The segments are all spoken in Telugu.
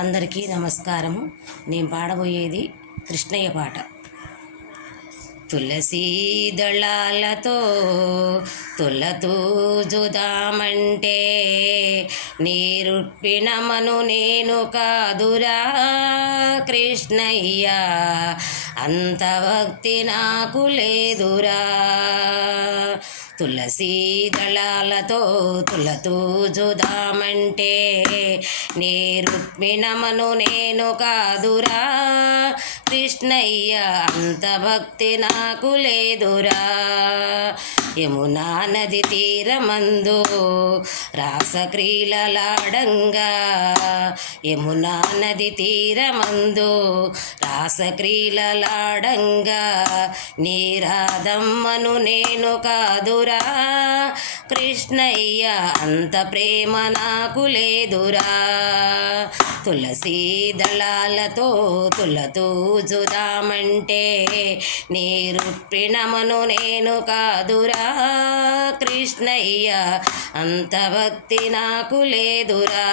అందరికీ నమస్కారము. నేను పాడబోయేది కృష్ణయ్య పాట. తులసీ దళాలతో తులతూజుదామంటే నీరుప్పిణమను నేను కాదురా కృష్ణయ్య, అంత భక్తి నాకు లేదురా. తులసీ దళాలతో తులతూజుదామంటే నీ రుక్మిణమను నేను కాదురా కృష్ణయ్య, అంత భక్తి నాకు లేదురా. యమునా నది తీరమందు రాసక్రీలలాడంగా, యమునా నది తీరమందు రాసక్రీలలాడంగా నీరాధమ్మను నేను కాదురా కృష్ణయ్య, అంత ప్రేమ నాకు లేదురా. తులసీ దళాలతో తులతూజుదామంటే నీ రుక్మిణమను నేను కాదురా కృష్ణయ్య, అంత భక్తి నాకు లేదురా.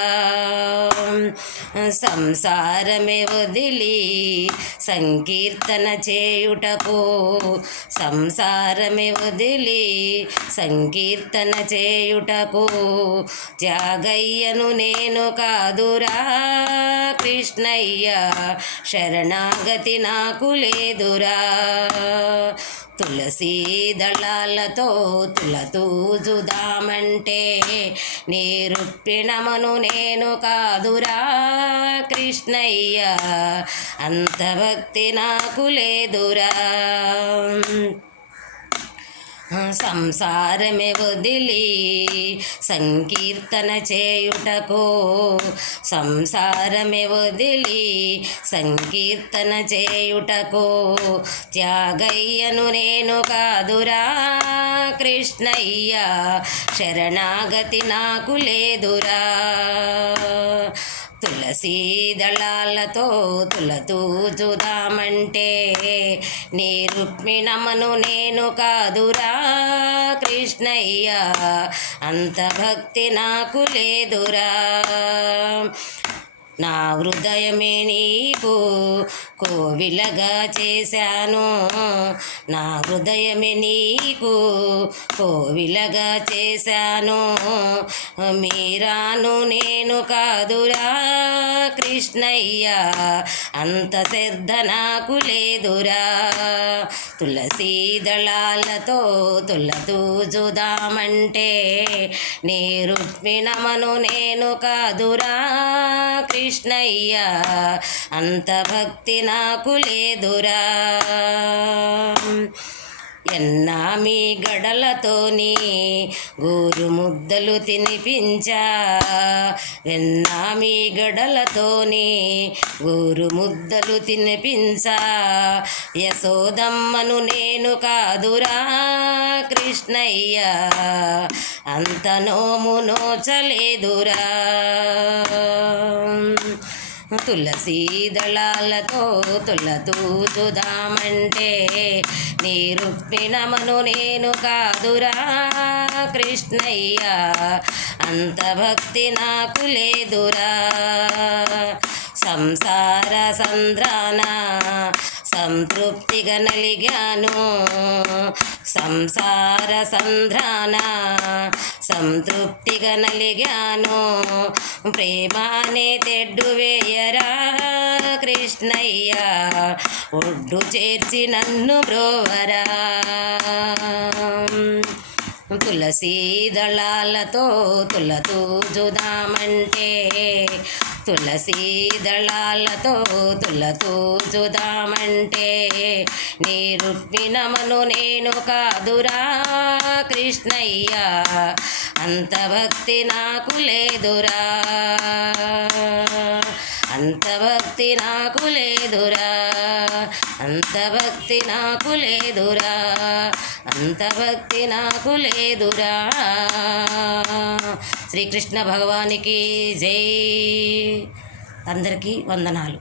సంసారమే వదిలి సంకీర్తన చేయుటకు, సంసారమే వదిలి సంకీర్తన చేయుటకు త్యాగయ్యను నేను కాదురా కృష్ణయ్య, శరణాగతి నాకు లేదురా. తులసీ దళాలతో తులతూజుదామంటే నీ రుక్మిణమను నేను కాదురా కృష్ణయ్య, అంత భక్తి నాకు లేదురా. సంసారమే వదిలి సంకీర్తన చేయుటకు, సంసారమే వదిలి సంకీర్తన చేయుటకు త్యాగయ్యను నేను కాదురా కృష్ణయ్య, శరణాగతి నాకు లేదురా. తులసీ దళాలతో తులతూజుదామంటే నీ రుక్మిణమను నేను కాదురా కృష్ణయ్య, అంత భక్తి నాకు లేదురా. నా హృదయమే నీకు కోవిలగా చేశాను, నా హృదయమే నీకు కోవిలగా చేశాను. మీరాను నేను కాదురా కృష్ణయ్య, అంత శ్రద్ధ నాకు లేదురా. తులసీ దళాలతో తులతూజుదామంటే నీ రుక్మిణమను నేను కాదురా కృష్ణయ్య, అంత భక్తి నాకు లేదురా. ఎన్నా మీ గడలతోని గోరు ముద్దలు తినిపించా, ఎన్నా మీ గడలతోని గోరు ముద్దలు తినిపించా, యశోదమ్మను నేను కాదురా కృష్ణయ్య, అంత నోము నోచలేదురా. తులసీ దళాలతో తులతూజుదామంటే నీ రుక్మిణమను నేను కాదురా కృష్ణయ్య, అంత భక్తి నాకు లేదురా. సంసార సంద్రాన సంతృప్తిగా నలిగాను, సంసార సంద్రాన సంతృప్తిగా నలిగాను. ప్రేమానే తెడ్డు వేయరా కృష్ణయ్య, ఒడ్డు చేర్చి నన్ను బ్రోవరా. తులసీ దళాలతో తులతూజుదామంటే, తులసీ దళాలతో తులతూజుదామంటే నీ రుక్మిణమను నేను కాదురా కృష్ణయ్య, అంత భక్తి నాకు లేదురా. అంత భక్తి నాకు లేదురా, అంత భక్తి నాకు లేదురా, అంత భక్తి నాకు లేదురా. శ్రీకృష్ణ భగవానికి జై. అందరికీ వందనాలు.